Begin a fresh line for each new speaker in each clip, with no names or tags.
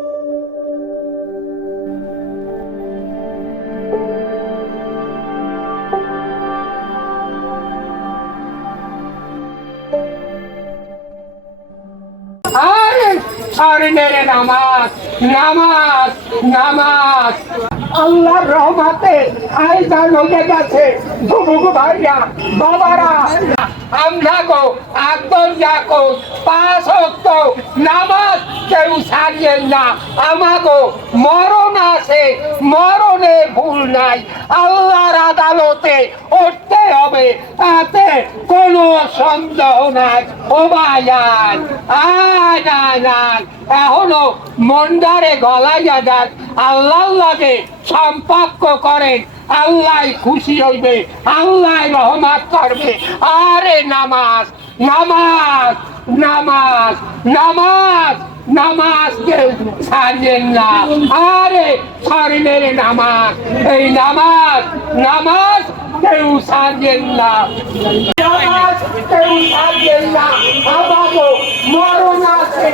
thank you নামাজ নামাজ নামাজ। আল্লাহর রহমতে লোকে গেছে ভাইয়া বাবারা, আমরা গো আকবর যাকো, পাঁচ নামাজ কেউ ছাড়িয়েন না। আমাগো মরণ আছে, মরণে ভুল নাই। আল্লাহর আদালতে উঠতে হবে, তাতে সন্দেহ নাই ও ভাইয়ান আয়। না না এখনও মন্দারে গলাইয়া যান আল্লাহ সম্পর্ক করেন। আল্লাহ খুশি হইবে। আল্লাহ রহমত করবে। আরে নামাজ নামাজ নামাজ নামাজ নামাজ কেউ ছাড়বেন না। আরে শরীরের নামাজ, এই নামাজ নামাজ কেউ ছাড়বেন না। কেউ ছাড়বেন না। আমাকে মরণ আছে,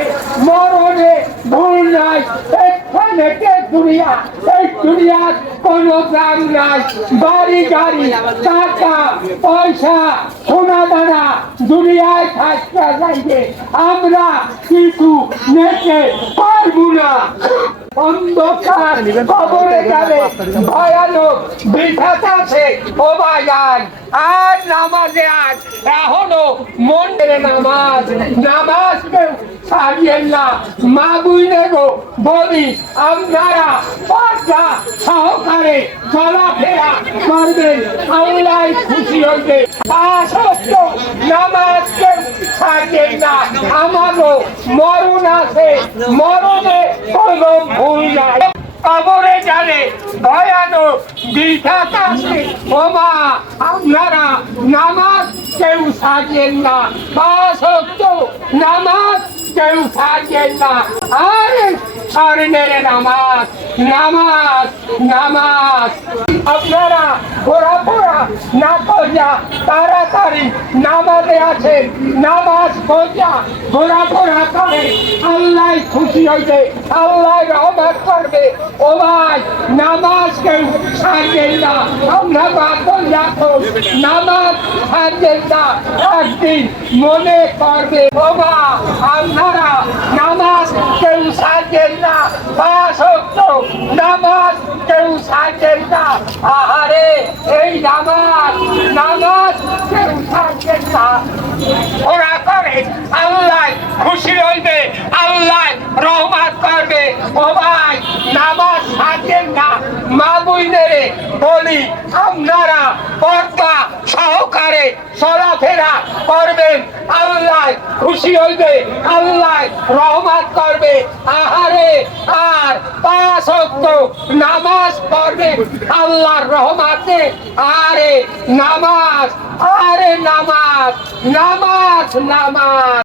মরণে ভুল নাই। এখানে কে দুনিয়া? এই দুনিয়ার কোনো গ্রাম নাই। বাড়ি, গাড়ি, টাকা, পয়সা সোনা দানা দুনিয়ায় থাকতে যাইবে আমরা কিছু নেতে পারব না। অন্ধকার কবরে গেলে ভয়ানক বিধাত আছে ও বাজান আজ নামাজে আজ। এখনও মন্দিরে নামাজ। নামাজ ছাড়িয়েন না মা বুঝলেগো বলি, আপনারা পর্দা সহকারে চলাফেরা করবেন। আল্লাহ খুশি হইবে আসক্ত নামাজ ছাড়িয়েন না। আমারও মরণ আছে। মরণে কোনো ভুল নাই। কবরে জানে ভয়ানক বিধাত আছে। ওমা আপনারা নামাজ কেউ সাজেন না। পাঁচ হক্ত নামাজ কেউ সাজেন না নামাজ নামাজ নামাজ। আপনারা ঘোরাফোরা না করিয়া তাড়াতাড়ি নামাজে আছেন নামাজ পড়িয়া ঘোরাফোরা করে আল্লাহ খুশি হইবে, আল্লাহ রহমত করবে। ও ভাই, নামাজ কেউ ছাড়বেন না। আমরা বাদল রাখো নামাজ ছাড়বেন না। একদিন মনে করবে, ও মা আপনারা কেউ ছাড়বেন না পাঁচ নামাজ কেউ ছাড়বেন না। আহারে, এই নামাজ নামাজ কেউ ছাড়বেন না। ওরা করে, আল্লাহ খুশি হইবে, আল্লাহ রহমত করবে। ও ভাই, নামাজ ছাড়বেন না। মা বইনেরে বলি, আপনারা পর্দা সহকারে চলাফেরা করবেন আল্লাহ খুশি হইবে, আল্লাহ রহমত করবে। আহারে, আর পাঁচ নামাজ পড়বে আল্লাহর রহমাতে। আরে নামাজ আরে নামাজ নামাজ নামাজ।